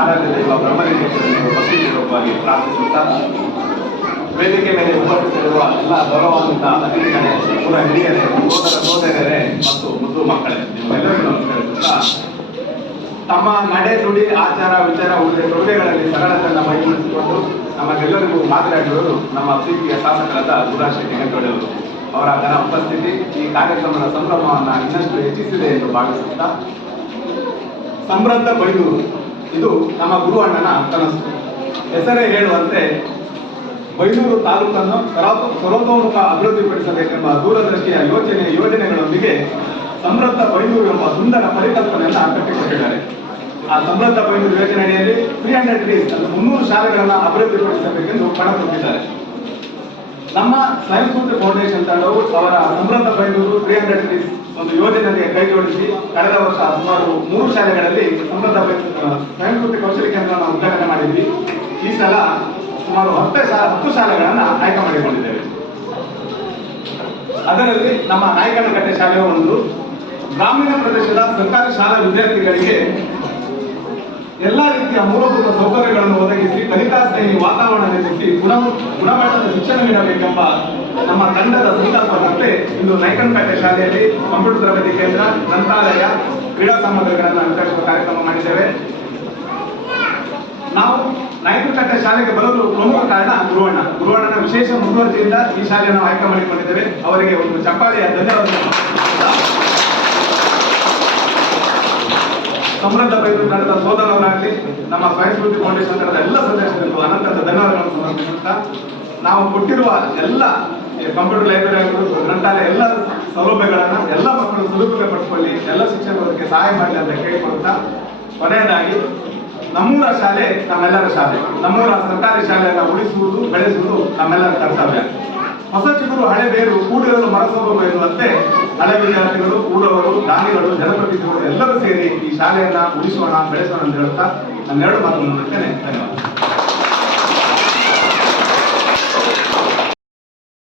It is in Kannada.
ಆರಾಧ್ಯ ದೈವ ಬ್ರಹ್ಮಲಿಂಗೇಶ್ವರನಿಗೆ ಉಪಸ್ಥಿತಿರೂಪವಾಗಿ ಪ್ರಾರ್ಥಿಸುತ್ತಾ, ವೇದಿಕೆ ಮೇಲೆ ಉಪಸ್ಥಿತರುವ ಎಲ್ಲ ಗೌರವಾನ್ವಿತ ಅತಿಥಿಗಳೇ, ಪುರ ಹಿರಿಯರೇ ಮತ್ತು ಮುದ್ದು ಮಕ್ಕಳೇ ನಿಮ್ಮೆಲ್ಲರಿಗೂ ನಮಸ್ಕರಿಸುತ್ತಾ, ತಮ್ಮ ನಡೆ ನುಡಿ ಆಚಾರ ವಿಚಾರ ಉಳಿದ ತೊಂದರೆಗಳಲ್ಲಿ ಸರಳತನ್ನ ಮೈಗೂಡಿಸಿಕೊಂಡು ನಮಗೆಲ್ಲರಿಗೂ ಮಾತನಾಡಿರುವುದು ನಮ್ಮ ಪ್ರೀತಿಯ ಶಾಸಕರಾದ ಗುರುರಾಜ್ ಶೆಟ್ಟಿ ಅವರ ಘನ ಉಪಸ್ಥಿತಿ ಈ ಕಾರ್ಯಕ್ರಮದ ಸಂಭ್ರಮವನ್ನು ಇನ್ನಷ್ಟು ಹೆಚ್ಚಿಸಿದೆ ಎಂದು ಭಾವಿಸುತ್ತಾ, ಸಮೃದ್ಧ ಬೈದೂರು ಇದು ನಮ್ಮ ಗುರು ಅಣ್ಣನ ಕನಸು. ಹೆಸರೇ ಹೇಳುವಂತೆ ಬೈನೂರು ತಾಲೂಕನ್ನು ಸರ್ವತೋಮುಖ ಅಭಿವೃದ್ಧಿಪಡಿಸಬೇಕೆಂಬ ದೂರದೃಷ್ಟಿಯ ಯೋಜನೆ ಯೋಜನೆಗಳೊಂದಿಗೆ ಸಮೃದ್ಧ ಬೈನೂರು ಎಂಬ ಸುಂದರ ಪರಿಕಲ್ಪನೆಯನ್ನು ಕಟ್ಟಿಕೊಟ್ಟಿದ್ದಾರೆ. ಆ ಸಮೃದ್ಧ ಬೈನೂರು ಯೋಜನೆಯಲ್ಲಿ ತ್ರೀ ಹಂಡ್ರೆಡ್ ಡೇಸ್ ಮುನ್ನೂರು ಶಾಲೆಗಳನ್ನು ಅಭಿವೃದ್ಧಿಪಡಿಸಬೇಕೆಂದು ಪಣ ಕೊಟ್ಟಿದ್ದಾರೆ. ನಮ್ಮ ಸ್ವಯಂ ಸ್ಫೂರ್ತಿ ಫೌಂಡೇಶನ್ ತಂಡವು ಅವರ ಸಂಭ್ರಮ ಬೆಂಗಳೂರು ತ್ರೀ ಹಂಡ್ರೆಡ್ ಒಂದು ಯೋಜನೆಗೆ ಕೈಜೋಡಿಸಿ ಕಳೆದ ವರ್ಷ ಸುಮಾರು ಮೂರು ಶಾಲೆಗಳಲ್ಲಿ ಸಮೃದ್ಧ ಸ್ವಯಂ ಸ್ಫೂರ್ತಿ ಕೌಶಲ್ಯ ಕೇಂದ್ರವನ್ನು ಉದ್ಘಾಟನೆ ಮಾಡಿದ್ವಿ. ಈ ಸಲ ಸುಮಾರು ಹತ್ತು ಹತ್ತು ಶಾಲೆಗಳನ್ನು ಆಯ್ಕೆ ಮಾಡಿಕೊಂಡಿದ್ದೇವೆ. ಅದರಲ್ಲಿ ನಮ್ಮ ನಾಯಕನಕಟ್ಟೆ ಶಾಲೆಯ ಒಂದು. ಗ್ರಾಮೀಣ ಪ್ರದೇಶದ ಸರ್ಕಾರಿ ಶಾಲಾ ವಿದ್ಯಾರ್ಥಿಗಳಿಗೆ ಎಲ್ಲ ರೀತಿಯ ಮೂಲಭೂತ ಸೌಕರ್ಯಗಳನ್ನು ಒದಗಿಸಿ ಕಲಿತಾ ಸ್ನೇಹಿ ವಾತಾವರಣ ನಿರ್ಮಿಸಿ ಗುಣ ಗುಣಮಟ್ಟದ ಶಿಕ್ಷಣ ನೀಡಬೇಕೆಂಬ ನಮ್ಮ ತಂಡದ ಸಂಕಲ್ಪದಂತೆ ಇಂದು ನೈಕನಕಟ್ಟೆ ಶಾಲೆಯಲ್ಲಿ ಕಂಪ್ಯೂಟರ್ ತರಬೇತಿ ಕೇಂದ್ರ, ಗ್ರಂಥಾಲಯ, ಕ್ರೀಡಾ ಸಾಮಗ್ರಿಗಳನ್ನು ವಿತರಿಸುವ ಕಾರ್ಯಕ್ರಮ ಮಾಡಿದ್ದೇವೆ. ನಾವು ನಾಯಕನಕಟ್ಟೆ ಶಾಲೆಗೆ ಬರಲು ಪ್ರಮುಖ ಕಾರಣ ಗುರುವಣ್ಣ. ಗುರುವಣ್ಣನ ವಿಶೇಷ ಮುಂದುವರಿಕೆಯಿಂದ ಈ ಶಾಲೆಯನ್ನು ಆಯ್ಕೆ ಮಾಡಿಕೊಂಡಿದ್ದೇವೆ. ಅವರಿಗೆ ಒಂದು ಚಪ್ಪಾಳೆಯ ಧನ್ಯವಾದಗಳು ಸಮೃದ್ಧ ಬೈದು ನಡೆದ ಸೋದರವರಾಗಲಿ ನಮ್ಮ ಸ್ವಯಂ ಸ್ಫೂರ್ತಿ ಫೌಂಡೇಶನ್ ತಂಡದ ಎಲ್ಲ ಸದಸ್ಯರಿಗೂ ಅನಂತ ಧನ್ಯವಾದಗಳನ್ನು ಸಮರ್ಪಿಸುತ್ತಾ ನಾವು ಕೊಟ್ಟಿರುವ ಎಲ್ಲ ಕಂಪ್ಯೂಟರ್ ಲೈಬ್ರರಿ ಆಗಿರ್ಬೋದು ಗ್ರಂಥಾಲಯ, ಎಲ್ಲ ಸೌಲಭ್ಯಗಳನ್ನು ಎಲ್ಲ ಮಕ್ಕಳು ಸದುಪಯೋಗ ಪಡಿಸ್ಕೊಳ್ಳಿ ಎಲ್ಲ ಶಿಕ್ಷಕರಿಗೆ ಸಹಾಯ ಮಾಡಲಿ ಅಂತ ಕೇಳಿಕೊಳ್ತಾ, ಕೊನೆಯದಾಗಿ ನಮ್ಮೂರ ಶಾಲೆ, ನಮ್ಮೆಲ್ಲರ ಶಾಲೆ, ನಮ್ಮೂರ ಸರ್ಕಾರಿ ಶಾಲೆಯನ್ನು ಉಳಿಸುವುದು, ಬೆಳೆಸುವುದು ನಮ್ಮೆಲ್ಲರ ಕರ್ತವ್ಯ. ಹೊಸ ಚಿಗುರು ಹಳೆ ಬೇರು ಕೂಡಿರಲು ಮರಸೋಬರು ಎನ್ನುವಂತೆ ಹಳೆ ವಿದ್ಯಾರ್ಥಿಗಳು, ಕೂಡವರು ದಾನಿಗಳು ಜನಪ್ರತಿನಿಧಿಗಳು ಎಲ್ಲರೂ ಸೇರಿ ಈ ಶಾಲೆಯನ್ನ ಉಳಿಸೋಣ ಬೆಳೆಸೋಣ ಅಂತ ಹೇಳ್ತಾ ನನ್ನೆರಡು ಮಾತನ್ನು ನೋಡುತ್ತೇನೆ ಧನ್ಯವಾದ.